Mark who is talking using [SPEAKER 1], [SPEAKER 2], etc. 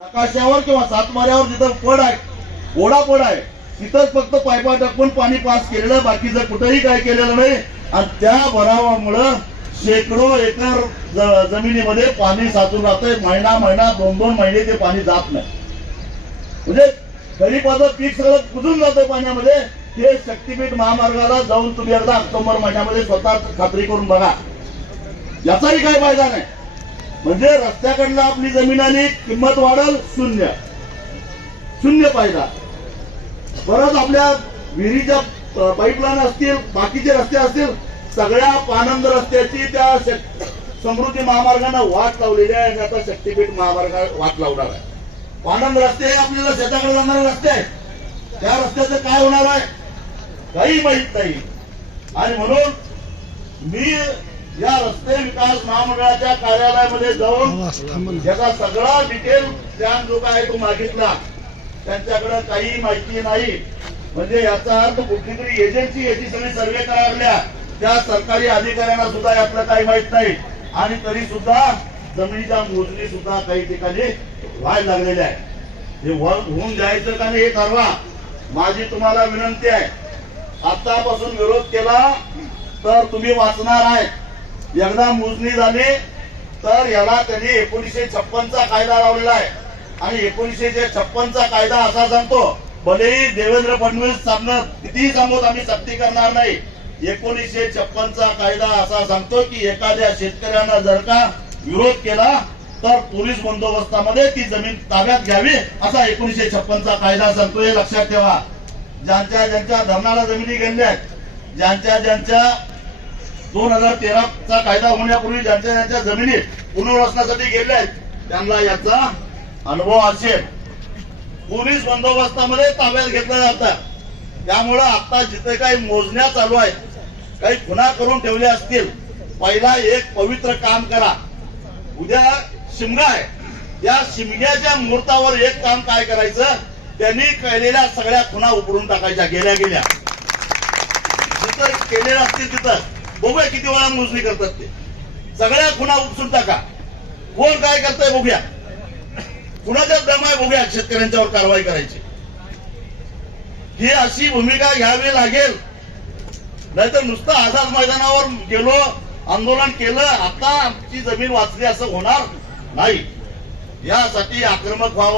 [SPEAKER 1] आकाशावर किंवा सातमाऱ्यावर जिथं पड आहे ओढा पड आहे तिथंच फक्त पायपा टाकून पाणी पास केलेलं बाकीचं कुठंही काय केलेलं नाही आणि त्या भरावामुळं शेकडो एकर जमिनीमध्ये पाणी साचून राहतंय. महिना महिना दोन दोन महिने ते पाणी जात नाही. म्हणजे खरीपाचं पीक सगळं कुजून जातंय पाण्यामध्ये. ते शक्तीपीठ महामार्गाला जाऊन तुम्ही एकदा ऑक्टोबर महिन्यामध्ये स्वतः खात्री करून बघा. याचाही काही फायदा नाही. म्हणजे रस्त्याकडनं आपली जमीन किंमत वाढल शून्य. शून्य फायदा. परत आपल्या विहिरीच्या पाईपलाईन असतील बाकीचे रस्ते असतील सगळ्या पानंद रस्त्याची त्या समृद्धी महामार्गानं वाट लावलेली आहे आणि आता शक्तीपीठ महामार्ग वाट लावणार आहे. पानंद रस्ते हे आपल्याला शेताकडे जाणारे रस्ते आहेत. त्या रस्त्याचं काय होणार आहे? काही माहीत नाही. आणि म्हणून मी या रस्ते विकास महामंडळाच्या कार्यालयामध्ये जाऊन याचा सगळा डिटेल ज्ञान जो काय तो मागितला. त्यांच्याकडे काही माहिती नाही. म्हणजे याचा अर्थ कुठली तरी एजन्सी याची सगळी सर्वे करायला त्या सरकारी अधिकाऱ्यांना सुद्धा यातलं काही माहीत नाही. आणि तरी सुद्धा जमिनीच्या मोजणी सुद्धा काही ठिकाणी व्हायला लागलेल्या आहे हे होऊन द्यायचं का नाही हे ठरवा. माझी तुम्हाला विनंती आहे. आतापासून विरोध केला तर तुम्ही वाचणार आहे. एकदा मोजणी झाली तर याला त्यांनी एकोणीसशे छप्पनचा कायदा लावलेला आहे. आणि एकोणीसशे छप्पनचा कायदा असा सांगतो भलेही देवेंद्र फडणवीस सांगणं कितीही सांगून आम्ही सक्ती करणार नाही. एकोणीसशे छप्पनचा कायदा असा सांगतो की एखाद्या शेतकऱ्यांना जर का विरोध केला तर पोलीस बंदोबस्तामध्ये ती जमीन ताब्यात घ्यावी असा एकोणीसशे छप्पनचा कायदा सांगतो. हे लक्षात ठेवा. ज्यांच्या ज्यांच्या धरणाला जमिनी गेलेल्या आहेत ज्यांच्या ज्यांच्या दोन हजार तेराचा कायदा होण्यापूर्वी ज्यांच्या ज्यांच्या जमिनी पुनर्वसनासाठी गेल्या आहेत त्यांना याचा अनुभव असेल. पोलीस बंदोबस्तामध्ये ताब्यात घेतलं जातात त्यामुळं आता जिथे काही मोजण्या चालू आहेत काही खुना करून ठेवले असतील पहिला एक पवित्र काम करा. उद्या शिमगा आहे. या शिमग्याच्या मुहूर्तावर एक काम काय करायचं? त्यांनी केलेल्या सगळ्या खुना उकडून टाकायच्या गेल्या गेल्या जिथं केलेल्या असतील तिथं. बघूया किती वेळा मोजणी करतात ते. सगळ्या खुना उपसून टाका. कोण काय करताय बघूया. कुणाच्या दम आहे बघूया शेतकऱ्यांच्यावर कारवाई करायची. ही अशी भूमिका घ्यावी लागेल. नाहीतर नुसतं आझाद मैदानावर गेलो आंदोलन केलं आता आमची जमीन वाचली असं होणार नाही. यासाठी आक्रमक व्हावं